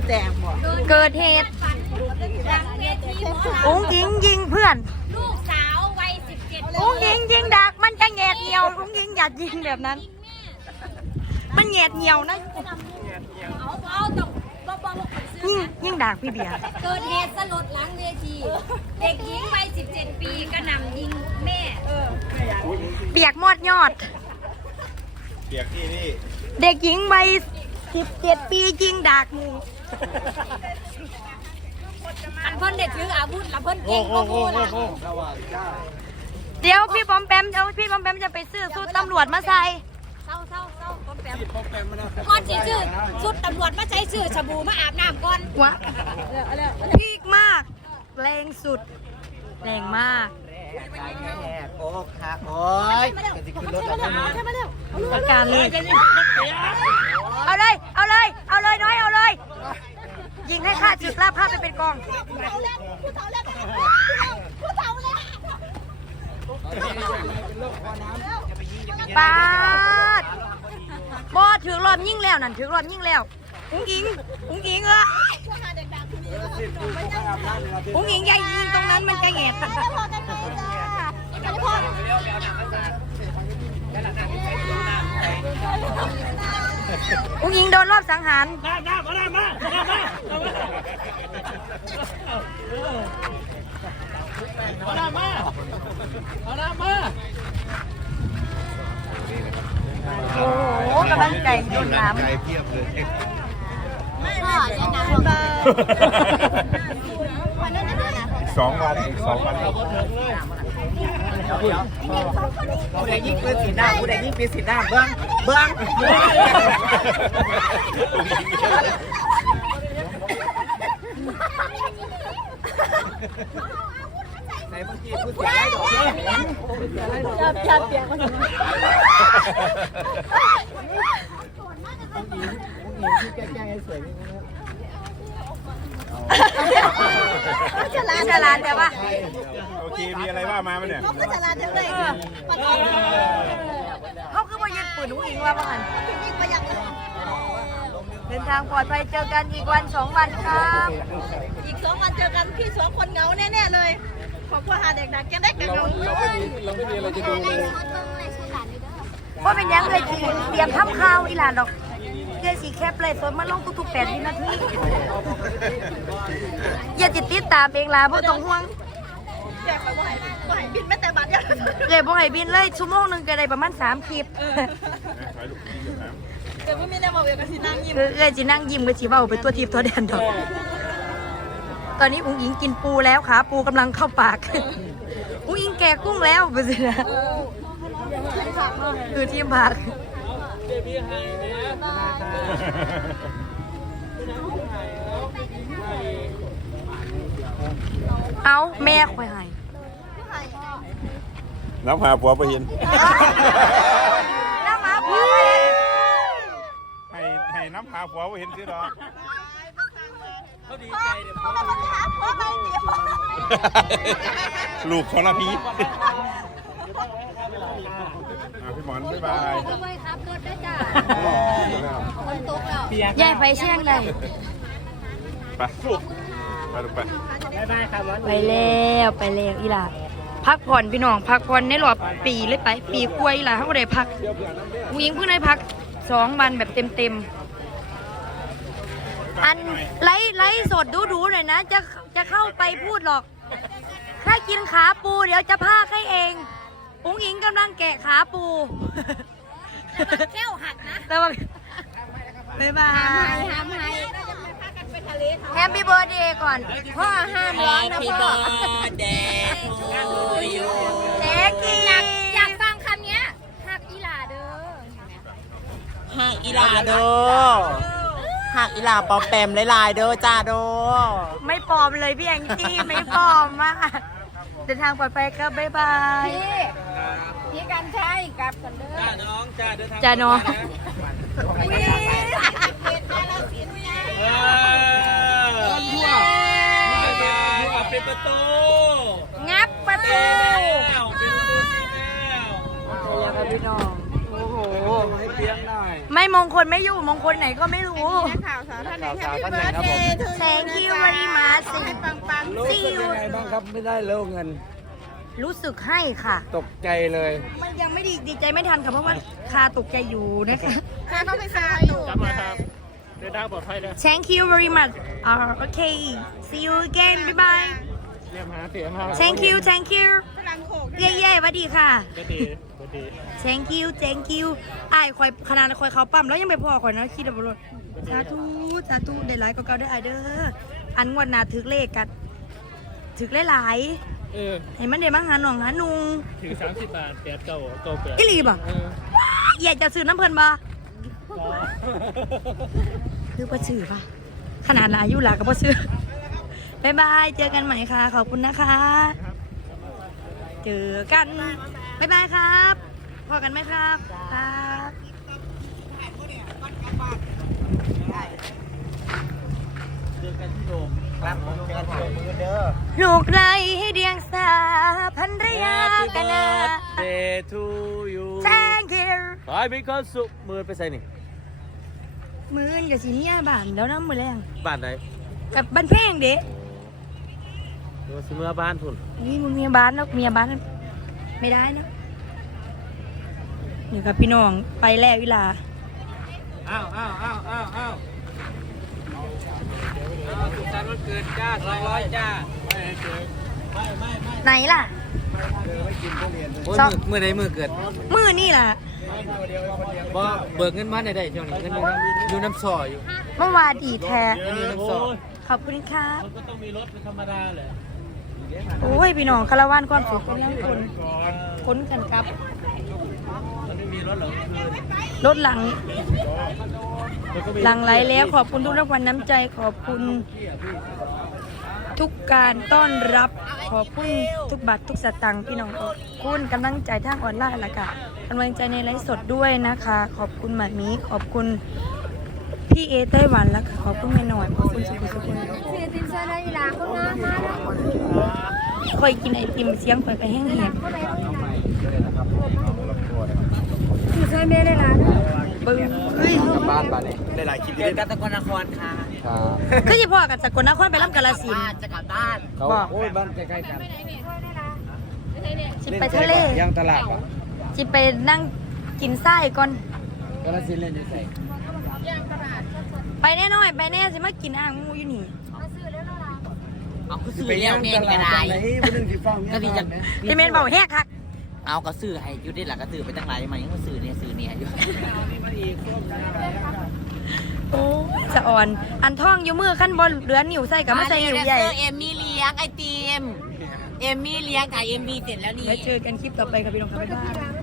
นแจงบ่เกิดเหตุอุ้งยิงยิงเพื่อนลูกสาววัยสิบเจ็ดอุ้งยิงยิงดักมันจะแงดเหนียวอุ้งยิงอยากยิงแบบนั้น มันแงดเหนียวนะ เอาเอาต้องบ่บ่บ่คนซื้ยิองยิงดักพี่เบียร์เกิดเหตุสลดหลังเวที เด็กหญิงวัยสิบเจ็ดปีกระหน่ำยิงแม่ เปียกมอดยอด เปียกที่นี่ เด็กหญิงวัย สิบเจ็ดปียิงดักหมูอันเพิ่นเด็ดถืออาวุธแล้วเพิ่นเก่งกว่าหมู่ล่ะเดี๋ยวพี่บอมแปมเดี๋ยวพี่บอมแปมจะไปซื้อสูตตำรวจมาใส่เศร้าเศร้าเศร้าต้นแปมก่อนสิชื่อชุดตำรวจมาใช้ชื่อชบูมาอาบน้ำก่อนวะพีกมาก แรงสุด แรงมาก โอ้ค่ะโอ้ยจะขึ้นรถแล้วประการเลยเอาเลย เอาเลย เอาเลยน้อยเอาเลย ยิงให้ข้าจุดลาภาพไปเป็นกองปาดบอถือรอบยิ่งแล้วนั่นถือรอบยิ่งแล้วอุ้งอิงอุ้งอิงเอออุ้งอิงอย่ยิงตรงนั้นมันจะแงก อุ้งอิงโดนรอบสังหารโอ้โหกำลังใจโดนน้ใจเพียบเลยพ่อจะนำอีกสองวันอีกสองวัน ผู้ใดยิ่งเป็นสีหน้าผู้ใดยิ่งเป็นสีหน้าเบื้องเบื้องในเมื่อกี้ผู้เสียได้ดอกจับจับเปียกมันำฉลาดฉลาดแต่ว่าโอเค มีอะไรว่ามาไหมเนี่ยเขาคือมายึดปืนอุ้งอิงว่าบ้างเดินทางปลอดภัยเจอกันอีกวันสองวันครับ อีกสองวันเจอกันพี่สองคนเหงาแน่ๆเลย ขอบคุณหาเด็กดักยังได้กันเหงาว่าเป็นยังเลยทีเตรียมทำข้าวอีหลานดอกเกยสีแคบเลยสดมาลงทุกๆแปดวินาทีอย่าจิ ตติดตามเองล่ะเพราะต้องห่วงอยากไปว่าให้ว่าให้บินแม้แต่บาทเดียวเลยบ่ให้บินเลยชั่วโมงหนึ่งก็ได้ประมาณสามคลิปเดี๋ยวมีแนวมาเวลกับที่นั่งยิ้มคือเอ้ยจีนั่งยิ้มกับจีเบ้าไปตัวทีบตัวแดนดอก ตอนนี้อุ้งอิงกินปูแล้วขาปูกำลังเข้าปาก อุ้งอิงแกะกุ้งแล้วไปสินะคือทีมผัก เอาแม่คอยให้น้ำพาผัวไปเห็นน้ำหมาผัวไปให้ให้น้ำพาผัวไปเห็นสิดอกลูกทรพีอะพี่หมอนบ๊ายบายด้วยครับรถได้จ้าคนตกแล้วยายไปเชียงใดไป ไปลูกไปไปแล้วไปแล้วอีหล่าพักผ่อนพี่น้องพักผ่อนในรอบปีเลยไป ปีกล้วยอีหล่าเขาก็ได้พักอุ้งอิงเพิ่งได้พักสองวันแบบเต็มๆอันไล่ไล่สดดูดูๆหน่อยนะ จะจะเข้าไปพูดหรอก ถ้ากินขาปูเดี๋ยวจะพากให้เองอุ้งอิงกำลังแกะขาปูแก้วหักนะแล้วว่าบ๊ายบายทำให้ แฮปปี้เบิร์ดเดย์ก่อน พ่อห้ามร้องนะพ่อ เจ๊กี้อยากอยากฟังคำเนี้ยหักอีหลาเด้อหักอีลาเด้อหักอีลาปอมแปมหลายๆเด้อจ้าเด้อไม่ปลอมเลยพี่แองจี้ไม่ปลอมมากเดินทางปลอดภัยครับบ๊ายบายพี่พี่กันใช้กลับกันเด้อจ้าน้องเป็นประตูงั บประตูเป็นประตูแล้วครับพี่น้องโอ้โหให้เพียงหน่อยไม่มงคลไม่อยู่มงคลไหนก็ไม่รู้ข่าวสาวท่านไหนแฮปปี้เบิร์ดเดย์ Thank you very much ให้ปังปังรู้สึกยังไงบ้างครับไม่ได้เลิกเงิน รู้สึกให้ค่ะ ตกใจเลยมันยังไม่ดีดีใจไม่ทันค่ะเพราะว่าคาตกใจอยู่นะคะใครต้องไปซื้ออยู่จำมาครับ เดินทางปลอดภัยนะ Thank you very much uh, okay see you again bye bye เรียมหาเสียงหา thank you thank you กำลังโขกเย้เย้สวัสดีค่ะ ก็ดีก็ดี thank you thank you ไอ้ายคอยขนาดคอยเขาปั๊มแล้วยังไม่พอคอยนะคิดเอาบรถสาธุสาธุได้หลายก็เก่าได้อไอายเด้ออันงวดหนาถึกเลขกันถึกหลายเออ ๆให้มันได้มาหาหนองหานุงถึง 30 บาทแปดเก้าเก้าแปดอีหลีบ่เอออยากจะซื้อน้ำเพลินบ่ คือบ่ซื้อป่ะขนาดหลายอายุหลายก็บ่ซื้อบายบาย เจอกันใหม่ค่ะ ขอบคุณนะคะ เจอกันบายบายครับพอกันไหมครับ ครับลูกไรให้เดียงสาพันรยากันนะ Day to you Thank you ขอให้มีความสุขมือไปใส่นี่ มือนกับสิเนี่ยบ้านแล้วน้ำมือแรงบ้านไหนกับบ้านเพลงเด็หรือว่าสิเมื่อบ้านพุ่นนี่มึงเมียบ้านแล้วเมียบ้านไม่ได้นะเดี๋ยวกับพี่น้องไปแล้วเวลาอ้าวอ้าวอ้าวอ้าวอ้าวสุขสันต์วันเกิดจ้าสองร้อยจ้าไหนล่ะ โอ้ยสองมือมือไหนมือเกิดมือนี่ล่ะ บ่เบิกเงินมาได้ได้ช่วงนี้เงินอยู่น้ำอยู่น้ำซออยู่ เมื่อวานดีแท้ เงินอยู่น้ำซอขอบคุณครับ มันก็ต้องมีรถเป็นธรรมดาเลยโอ้ย พี่น้องคาราวานความสุขของยังคนคนกันครับ มันไม่มีรถเหรอคืนรถหลังหลังไหลแล้วขอบคุณทุกรางวัลน้ำใจขอบคุณ ทุกการต้อนรับขอบคุณทุกบัตรทุกสตังค์พี่น้องขอบคุณกำลังใจทางออนไลน์ละค่ะกำลังใจในไลฟ์สดด้วยนะคะ ขอบคุณหมามีขอบคุณพี่เอไต้หวันแล้วก็ขอบคุณแม่หน่อยขอบคุณสุขุสุขุนเสียตินเซอร์ได้ยีราคนงามมากคอยกินไอติมเสียงคอยไปแห้งเหียบตินเซอร์แม่ได้ร้านบึ้ง เฮ้ยบ้านบ้านนี่ได้หลายคลิปเกิดกันตะกอนนครค่ะก็จะพ่อกับสกลนครไปรับกาลสินธุ์จะกลับบ้านเขาโอ้ยบ้านใกล้ๆกันจิไปทะเลย่างตลาดป่ะจิไปนั่งกินไส้ก่อนกระสินเล่นอยู่ใส่ไปแน่น้อยไปแน่สิมากินอ่างมูอยู่นี่เอาก็ซื้อแล้วเนี่ยนี่ก็ได้ผู้นึงที่ฟังก็ดีจังพี่เมนบอกแฮกคักเอาก็ซื้อให้อยุติหลักก็ซื้อไปตั้งหลายมายังก็ซื้อเนี่ยซื้อเนี่ยอยู่ โอ้ยจะอ่อน อันท่องอยู่มือขั้นบนเหลือนิ้วใส่กับมาใส่นิ้วใหญ่ เอ็มมี่เลี้ยงไอติมเอ็มมี่เลี้ยงถ่ายเอ็มบีเสร็จแล้วนี่ไว้เจอกันคลิปต่อไปครับพี่น้องครับบ๊ายบาย